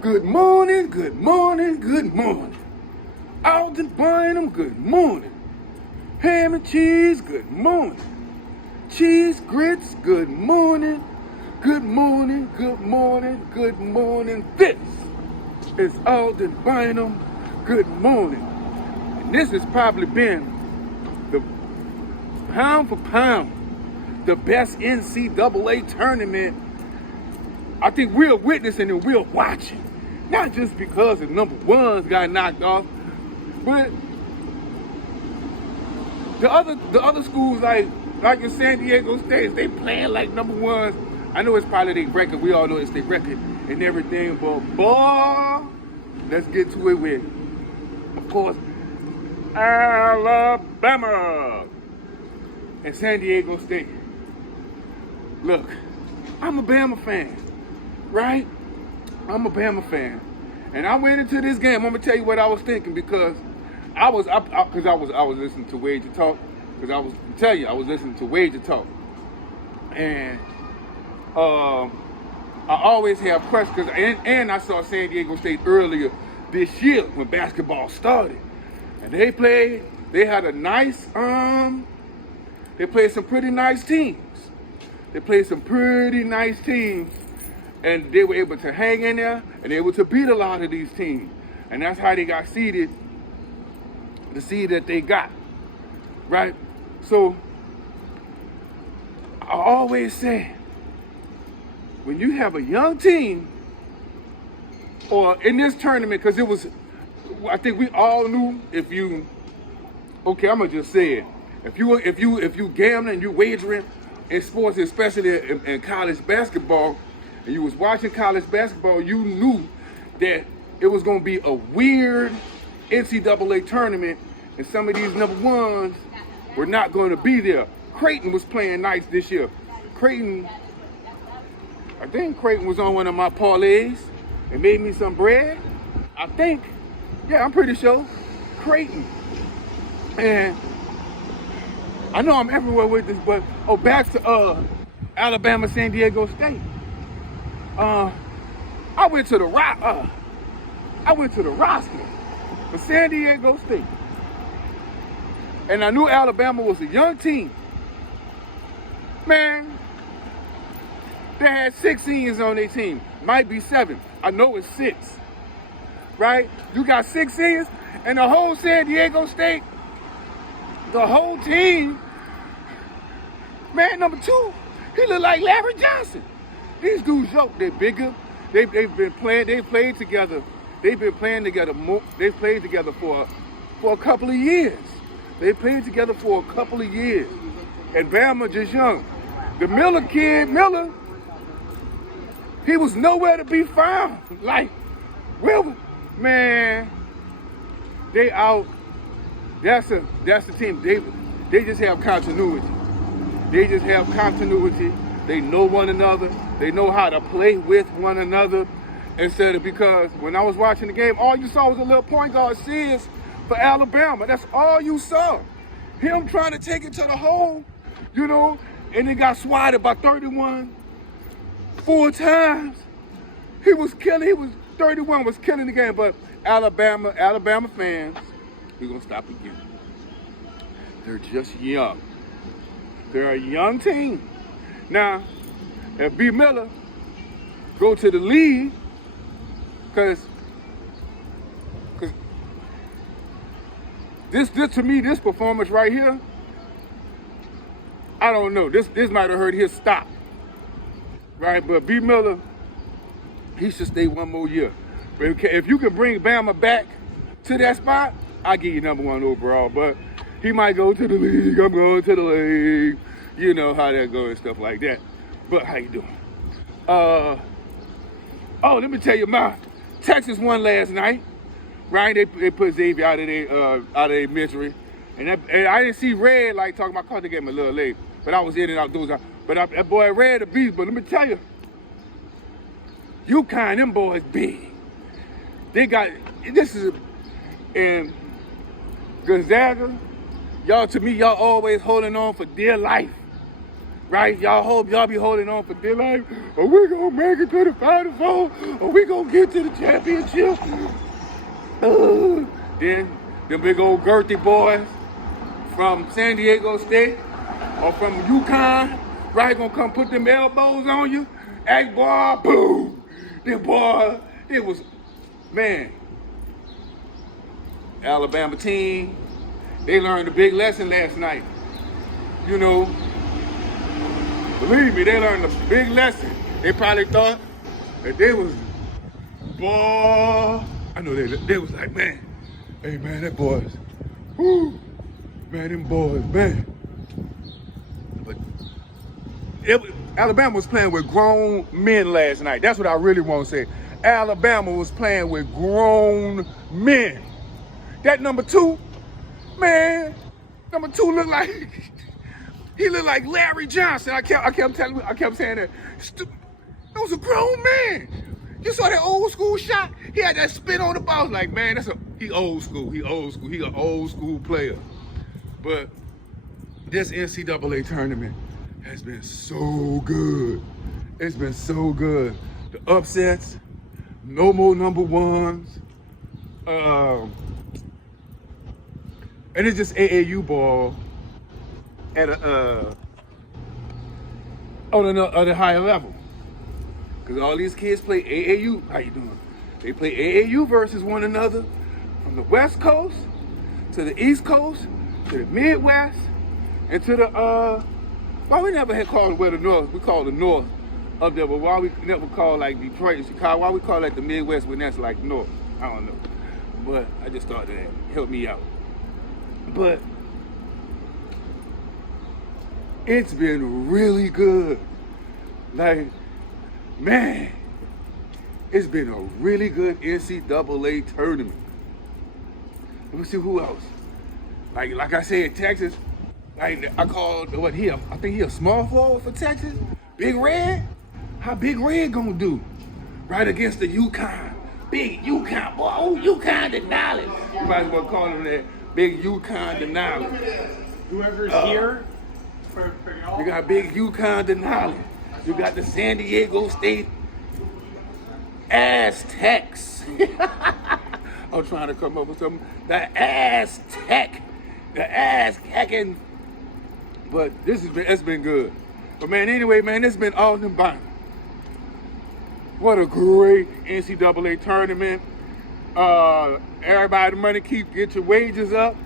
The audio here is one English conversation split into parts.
Good morning, good morning, good morning. Alden Bynum, good morning. Ham and cheese, good morning. Cheese grits, good morning. Good morning, good morning, good morning. This is Alden Bynum, good morning. And this has probably been the pound for pound, the best NCAA tournament I think we're witnessing and we're watching. Not just because the number ones got knocked off, but the other schools like in San Diego State, they playing like number ones. I know it's probably their record. We all know it's their record and everything, but boy, let's get to it with, of course, Alabama and San Diego State. Look, I'm a Bama fan, right? I'm a Bama fan. And I went into this game, I'm gonna tell you what I was thinking, because I was listening to Wager Talk, because I was listening to Wager Talk. And I always have questions, and I saw San Diego State earlier this year when basketball started. And they had a nice, they played some pretty nice teams. And they were able to hang in there and able to beat a lot of these teams. And that's how they got seeded, the seed that they got, right? So I always say, when you have a young team, or in this tournament, because I think we all knew I'm gonna just say it. If you gambling, you wagering in sports, especially in college basketball, and you was watching college basketball, you knew that it was going to be a weird NCAA tournament, and some of these number ones were not going to be there. Creighton was playing nice this year. I think Creighton was on one of my parlays and made me some bread. I'm pretty sure. Creighton. And I know I'm everywhere with this, but back to Alabama, San Diego State. I went to the roster for San Diego State, and I knew Alabama was a young team. Man, they had 6 seniors on their team, might be 7. I know it's 6, right? You got 6 seniors, and the whole San Diego State, the whole team. Man, number 2, he looked like Larry Johnson. These dudes, they're bigger. They've played together for a couple of years. And Bama just young. The Miller kid, he was nowhere to be found. Like, well, man, they out. That's the team. They just have continuity. They know one another. They know how to play with one another, because when I was watching the game, all you saw was a little point guard, Sdsu, for Alabama. That's all you saw. Him trying to take it to the hole, and he got swatted by 31 4 times. He was 31 was killing the game. But Alabama fans, we're going to stop again. They're just young. They're a young team. Now, if B. Miller go to the league, because this to me, this performance right here, I don't know. This might have hurt his stock, right? But B. Miller, he should stay 1 more year. But if you can bring Bama back to that spot, I'll give you number 1 overall. But he might go to the league. I'm going to the league. You know how that goes and stuff like that. But how you doing? Let me tell you, Texas won last night, right? They put Xavier out of their misery, and I didn't see Red talking about. Caught the game a little late, but I was in and out those. But that boy Red the beast. But let me tell you, Uconn, them boys big. They got and Gonzaga. Y'all always holding on for dear life right? Y'all be holding on for dear life. Are we gonna make it to the Final Four? Are we gonna get to the championship? Then the big old girthy boys from San Diego State or from Uconn, right, gonna come put them elbows on you. Act boy, boom. Then boy, it was, man, Alabama team, they learned a big lesson last night. You know, believe me, they learned a big lesson. They probably thought that they was, boy, I know they was like, man, hey man, that boys, whoo, man, them boys, man. But Alabama was playing with grown men last night. That's what I really want to say. Alabama was playing with grown men. That number 2, man, number 2 looked like, he looked like Larry Johnson. I kept saying that. That was a grown man. You saw that old school shot? He had that spin on the ball. Like, man, he old school. He an old school player. But this NCAA tournament has been so good. It's been so good. The upsets, no more number 1s. And it's just AAU ball at on a higher level. Because all these kids play AAU. How you doing? They play AAU versus one another from the West Coast to the East Coast to the Midwest and to the well, we never had called where the North. We call the North up there, but why we never call like Detroit and Chicago? Why we call like the Midwest when that's like North? I don't know. But I just thought that helped me out. But it's been really good. Like, man, it's been a really good NCAA tournament. Let me see who else. Like I said, Texas, like I called, I think he a small forward for Texas. Big Red? How Big Red gonna do? Right against the Uconn. Big Uconn, boy. Oh, Uconn Denali. You might as well call him that. Big Uconn Denali. Whoever's here for y'all. You got Big Uconn Denali. You got the San Diego State Aztecs. I'm trying to come up with something. The Aztec. The Aztecing. But it's been good. But man, anyway, man, it's been all in bond. What a great NCAA tournament. Everybody, the money get your wages up.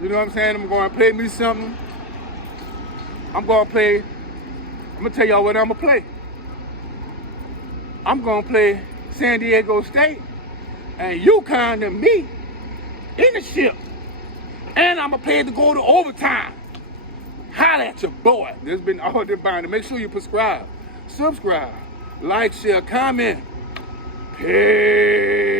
You know what I'm saying? I'm going to play me something. I'm going to tell y'all what I'm going to play. I'm going to play San Diego State and Uconn and me in the ship. And I'm going to play it to go to overtime. Holla at your boy. This has been all the binding. Make sure you subscribe, like, share, comment. Peace.